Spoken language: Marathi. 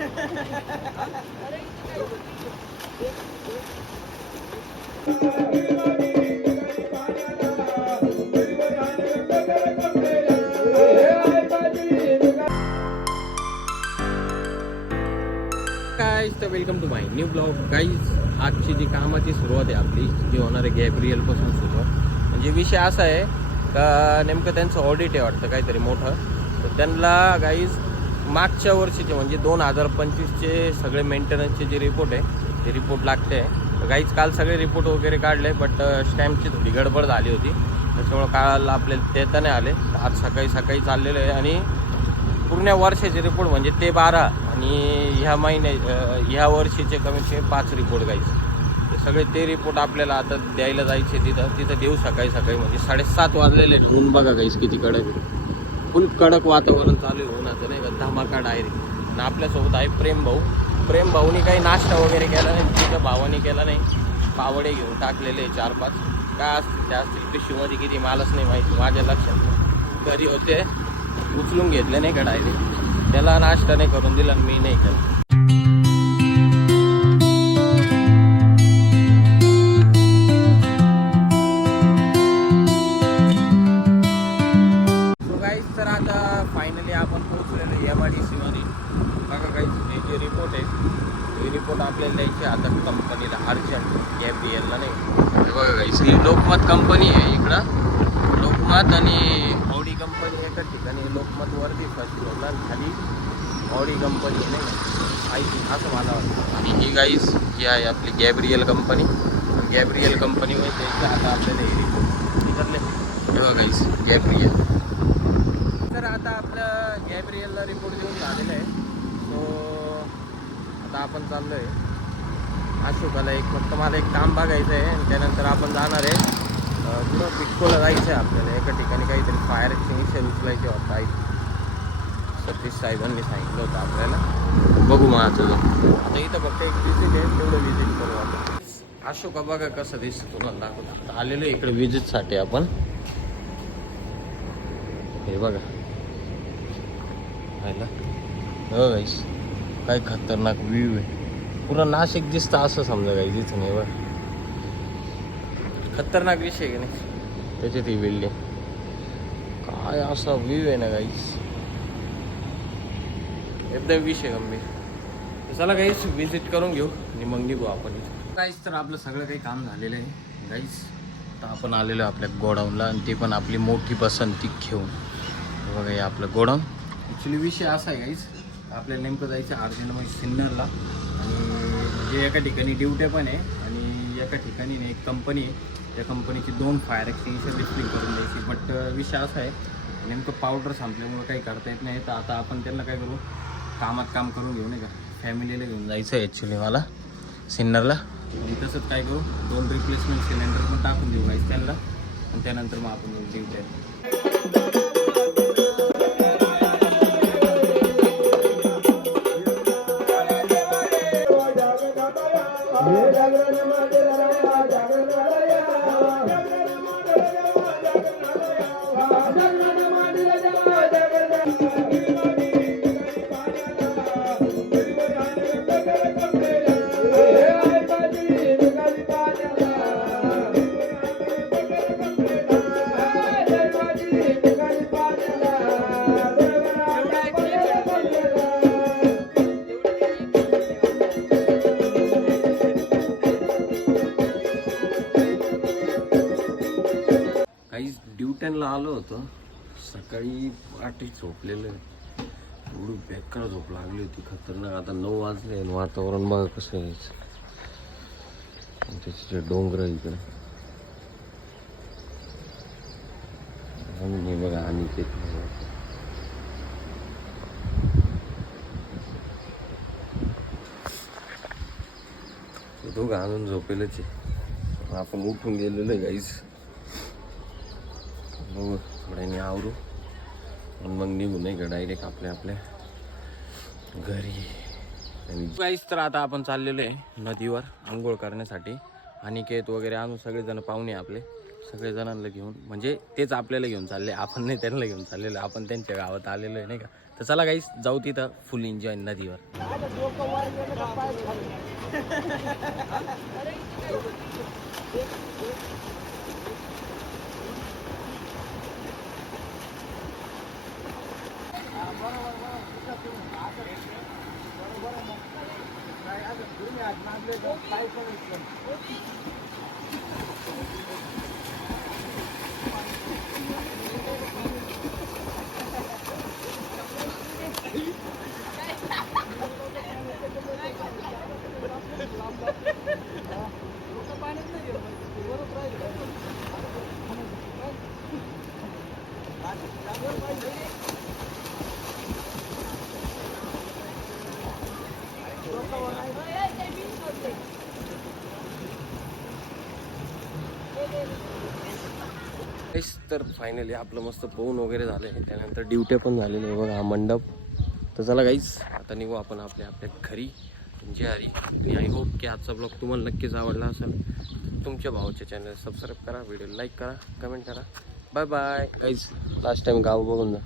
गाईज तर welcome to my new blog. Guys आजची जी कामाची सुरुवात आहे आपली जी होणार आहे गॅब्रियलपासून सुरुवात. म्हणजे विषय असा आहे का नेमकं त्यांचं ऑडिट आहे वाटतं काहीतरी मोठं. तर त्यांना गाईज मागच्या वर्षीचे म्हणजे 2025चे सगळे मेंटेनन्सचे जे रिपोर्ट आहे ते रिपोर्ट लागते. तर गाईज काल सगळे रिपोर्ट वगैरे काढले बट स्टॅम्पची थोडी गडबड झाली होती त्याच्यामुळं काल आपल्याला देता नाही आले. आज सकाळी चाललेलं आहे आणि पूर्ण वर्षाचे रिपोर्ट म्हणजे ते 12 आणि ह्या वर्षीचे कमीत कमी 5 रिपोर्ट गाईचे. ते सगळे ते रिपोर्ट आपल्याला आता द्यायला जायचे तिथं देऊ सकाळी म्हणजे 7:30 वाजलेले. ऊन बघा गाईस किती कडक, फुल कडक वातावरण चालू आहे उन्हाचं नाही का, धमाका डायरेक्ट. आणि आपल्यासोबत आहे प्रेम भाऊनी काही नाश्ता वगैरे केला नाही, तिच्या भावाने केला नाही. पावडे घेऊन टाकलेले 4-5 काय असतील त्या असतील पिशवीमध्ये किती मलाच नाही माहिती, माझ्या लक्षात घरी होते उचलून घेतले नाही का डायरेक्ट. त्याला नाश्ता नाही करून दिला मी नाही केला. तर आता फायनली आपण पोहोचलेलो MIDC मध्ये. बघा काही हे जे रिपोर्ट आहे हे रिपोर्ट आपल्याला द्यायचे आता कंपनीला अर्जंट, गॅब्रियलला नाही. हे बघा काही ही लोकमत कंपनी आहे इकडं. लोकमत आणि ऑडी कंपनी एका ठिकाणी. लोकमत वरती फर्स्ट फ्लोअरला आणि खाली ऑडी कंपनी नाही का असं मला वाटतं. आणि ही गाईज ही आहे आपली गॅब्रियल कंपनी. गॅब्रियल कंपनीमध्ये द्यायचं आता आपल्याला हे रिपोर्ट तिकडले. हे बघा गाईज गॅब्रियल. तर आता आपलं गॅब्रियलला रिपोर्ट देऊन झालेलं आहे. सो आता आपण चाललो आहे अशोकाला. फक्त मला एक काम बघायचं आहे आणि त्यानंतर आपण जाणार आहे पुढं पिटकोला जायचं आहे आपल्याला. एका ठिकाणी काहीतरी फायर एक्सटिंग्विशर उचलायचे होतं आहे सतीश साहेबांनी सांगितलं होतं आपल्याला. बघू मग आता इथं फक्त एक विजिट आहे तेवढं विजिट करू आपण. अशोका बघा कसं दिसतं तुम्हाला दाखवतो. आलेलो आहे इकडे विजिटसाठी आपण. हे बघा हो गाईस काय खतरनाक व्ह्यू आहे. पुरा नाशिक दिसतं असं समजा गाईस इथं नाही बघ. खतरनाक विषय आहे की नाही. त्याच्यात ही बिल्डिंग काय असा व्ह्यू आहे ना गाईस, एकदम विषय गंभीर. चला गाईस विजिट करून घेऊ आणि मग निघू आपण इथं. गाईस तर आपलं सगळं काही काम झालेलं आहे गाईस. आता आपण आलेलो आपल्या गोडाऊनला आणि ते पण आपली मोठी पसंती घेऊन. बघा हे आपलं गोडाऊन. ॲक्च्युली विषय असा आहे गाईस आपल्याला नेमकं जायचं अर्जंटमध्ये सिन्नरला. आणि म्हणजे एका ठिकाणी ड्युट्या पण आहे आणि एका ठिकाणी एक कंपनी आहे. त्या कंपनीची 2 फायर एक्सटिंग्विशर रिपेअर करून द्यायची. बट विषय असा आहे नेमकं पावडर संपल्यामुळे काही करता येत नाही. तर आता आपण त्यांना काय करू काम करून घेऊ नाही का. फॅमिलीला घेऊन जायचं आहे ॲक्च्युली मला सिन्नरला. आणि तसंच काय करू 2 रिप्लेसमेंट सिलेंडर पण टाकून देऊ गाईस त्यांना. आणि त्यानंतर मग आपण ड्युट्या. ड्युट्यांना आलो होतो सकाळी 8 झोपलेलं. एवढी बेकार झोप लागली होती खतरनाक. आता 9 वाजले आणि वातावरण बघा कसं आहे. त्याचे डोंगर इकडे आणि बघा आणि ते दोघं आणून झोपेलच आहे. आपण उठून गेलेलो आहे गाईस. बघू थोड्याने आवरू आणि मग निघू नाही का डायरेक्ट आपल्या घरी. गाईस तर आता आपण चाललेलो आहे नदीवर आंघोळ करण्यासाठी. अनिकेत वगैरे आणून सगळेजण पाहुणे आपले सगळे जणांना घेऊन, म्हणजे तेच आपल्याला घेऊन चालले, आपण नाही त्यांना घेऊन चाललेलो, आपण त्यांच्या गावात आलेलो आहे नाही का. तर चला गाईस जाऊ तिथं फुल एन्जॉय नदीवर. तर फायनली आपलं मस्त पोहून वगैरे झालं आहे, त्यानंतर ड्युट्या पण झालेल्या आहे बघा, हा मंडप. तर चला गाईस आता निघू आपण आपल्या घरी. जे हरी आणि आय होप की आजचा ब्लॉग तुम्हाला नक्कीच आवडला असेल. तुमच्या भावाच्या चॅनल सबस्क्राईब करा, व्हिडिओ लाईक करा, कमेंट करा. बाय बाय गाईस. लास्ट टाइम गाव बघून जा.